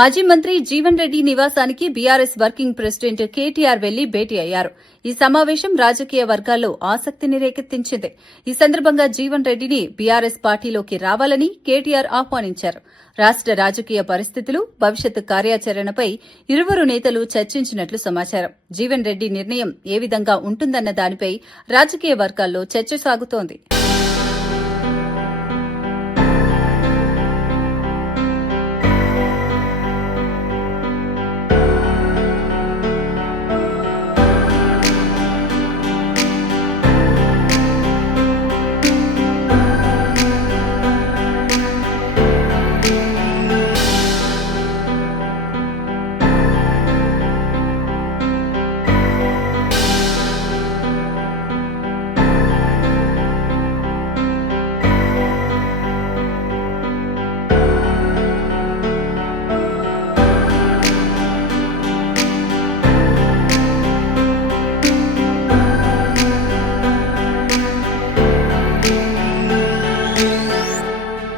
మాజీ మంత్రి జీవన్ రెడ్డి నివాసానికి BRS working president KTR వెళ్లి భేటీ అయ్యారు. ఈ సమావేశం రాజకీయ వర్గాల్లో ఆసక్తిని రేకెత్తించింది. ఈ సందర్భంగా జీవన్ రెడ్డిని బీఆర్ఎస్ పార్టీలోకి రావాలని కేటీఆర్ ఆహ్వానించారు. రాష్ట రాజకీయ పరిస్థితులు, భవిష్యత్ కార్యాచరణపై ఇరువురు నేతలు చర్చించినట్లు సమాచారం. జీవన్ రెడ్డి నిర్ణయం ఏ విధంగా ఉంటుందన్న దానిపై రాజకీయ వర్గాల్లో చర్చ సాగుతోంది.